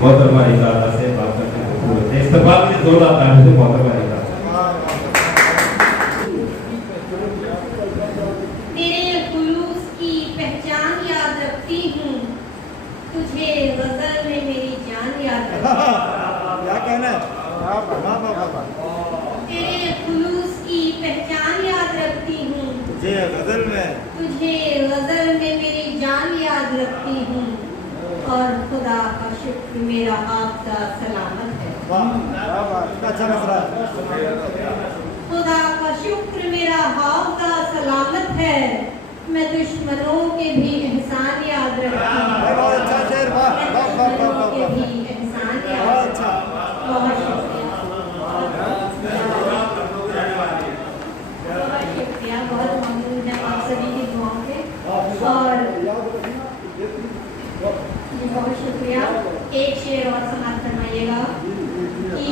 मोहतरमा इजाज़त से बात करते हैं खूबसूरत है। इस्तकबाल में जोरदार तालियों से मोहतरमा इजाज़त। तेरे खुलूस की पहचान याद रखती हूँ, तुझे गजल में मेरी जान याद रखती हूँ। क्या कहना है? तेरे खुलूस की पहचान याद रखती हूँ, तुझे गजल में मेरी जान याद रखती हूँ, और खुदा का शुक्र मेरा हाफ़िज़ा सलामत है। अच्छा मिसरा है। खुदा का शुक्र मेरा हाफ़िज़ा सलामत है, मैं दुश्मनों के भी एहसान याद रखती हूँ। बहुत अच्छा शेर, वाह वाह वाह वाह दुश्मनों के वाह। भी एहसान याद बहुत रखती अच्छा। हूँ। बहुत शुक्रिया, बहुत ममनून है आप सभी की दुआओं के, और बहुत शुक्रिया। एक शेर और समाप्त फरमाइएगा कि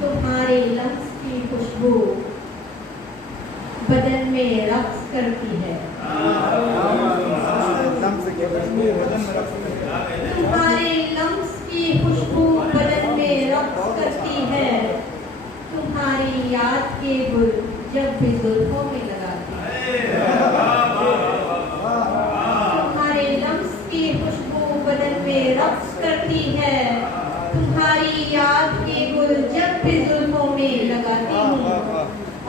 तुम्हारे लफ्ज़ की खुशबू बदन में रक्स करती है, तुम्हारे लफ्ज़ की खुशबू बदन में रक्स करती है, तुम्हारी याद के गुल जब भी जुल्फों में लगाती है, तुम्हारे लफ्ज़ की खुशबू बदन में रक्स करती है, तुम्हारी याद के गुल जब भी जुल्फों में लगाती हूँ।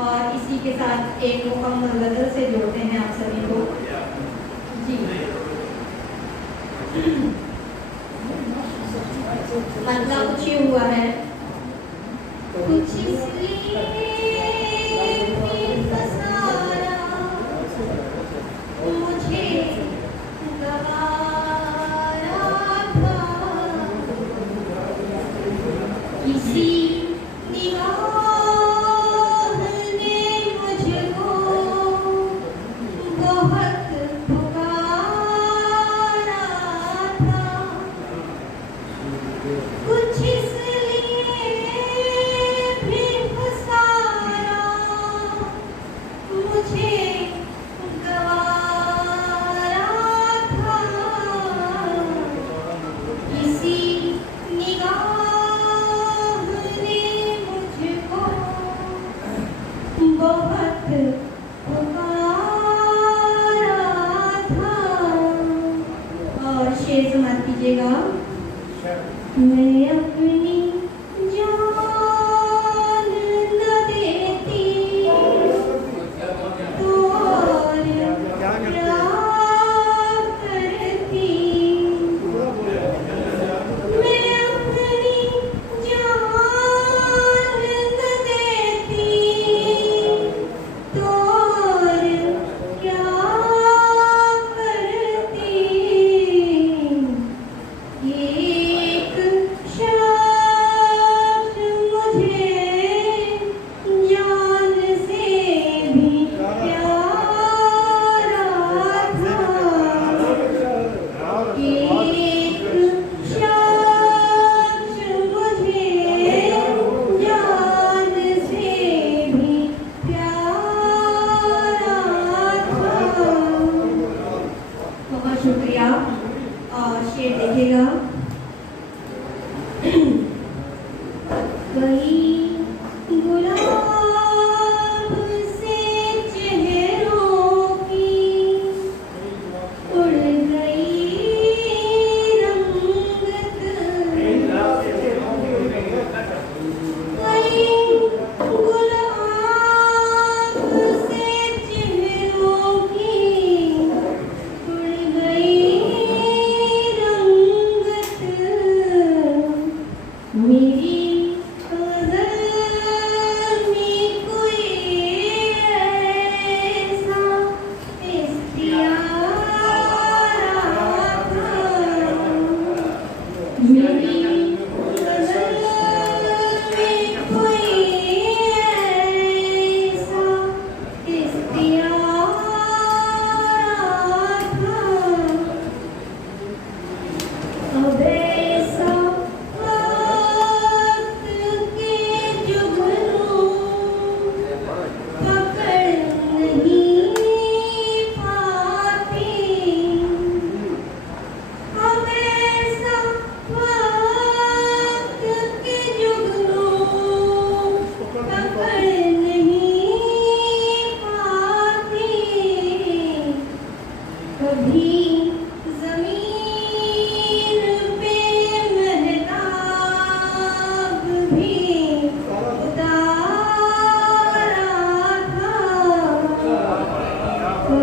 और इसी के साथ एक मुकम्मल गज़ल से जोड़ते हैं आप सभी को। जी, मतलब कुछ ही हुआ है, कुछ इसलिए भी फसाना मुझे गवारा था, किसी निगाह ने मुझको बहुत पुकारा था, कुछ इसलिए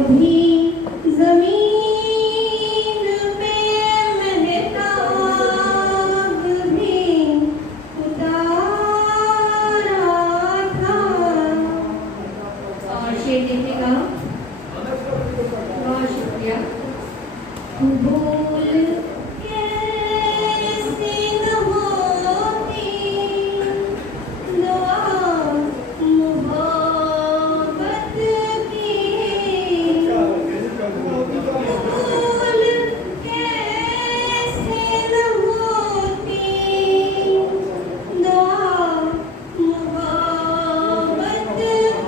भी जमीन पे महताब भी उतारा था। और शेर देखिएगा, बहुत शुक्रिया। भूल कैसे न होती दुआ मोहब्बत की, भूल कैसे न होती दुआ मोहब्बत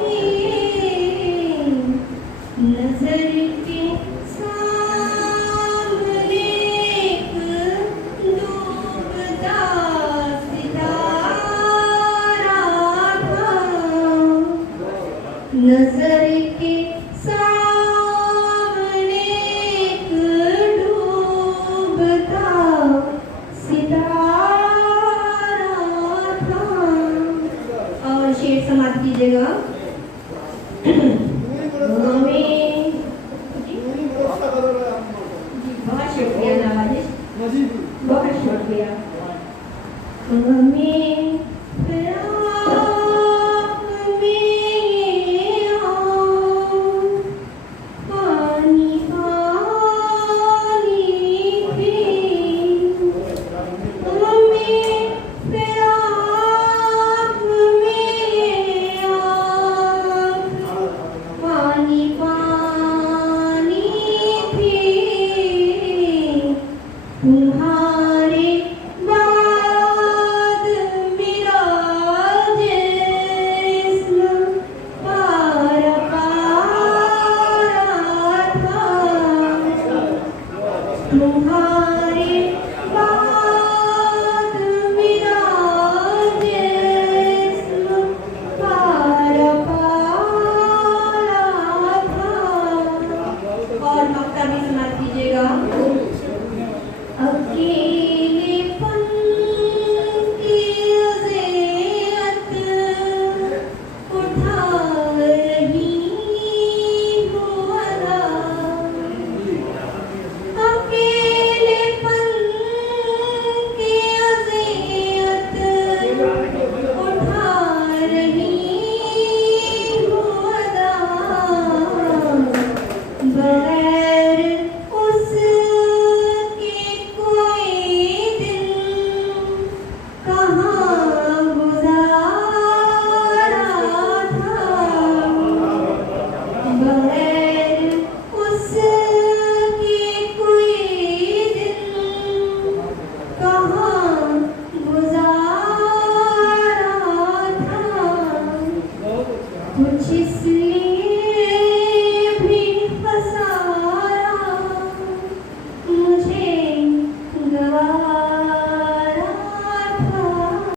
की, नजर के सामने एक डूबता सितारा था। नजर के सामने एक डूबता सितारा था। और शेर समाप्त कीजिएगा। हमें जी बहुत शुक्रिया नवाजिश।